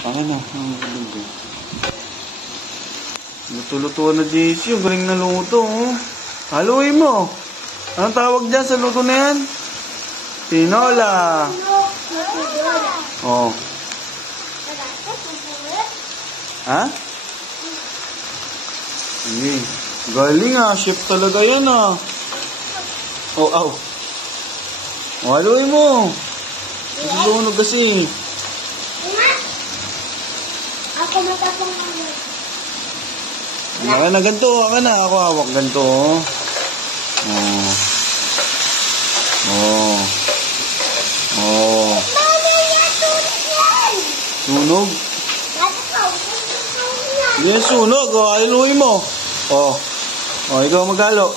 Akin na. Luto-luto na, JC. Ang galing na luto, oh. Haluin mo. Anong tawag dyan sa luto na yan? Tinola. Oh. Ha? Sige. Galing ah. Chef talaga yan ah. Oh, aw. Oh, haluin mo. Susunog kasi. Ako matapang naman. Akin na ganito. Akin na. Ako hawak ganito. Oh. Oh. Oh. Sunog? Yes, sunog. Oh, haluin mo. Oh. Oh, ikaw maghalo.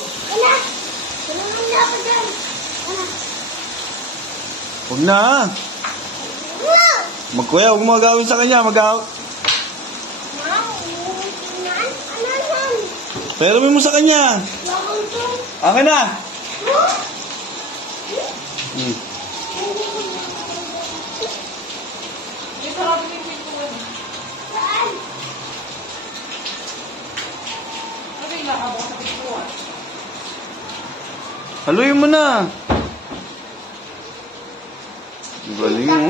Huwag na. Magkuya, huwag mo gawin sa kanya. Pero mo sa kanya. Akin na. Haluin mo na. Galing mo.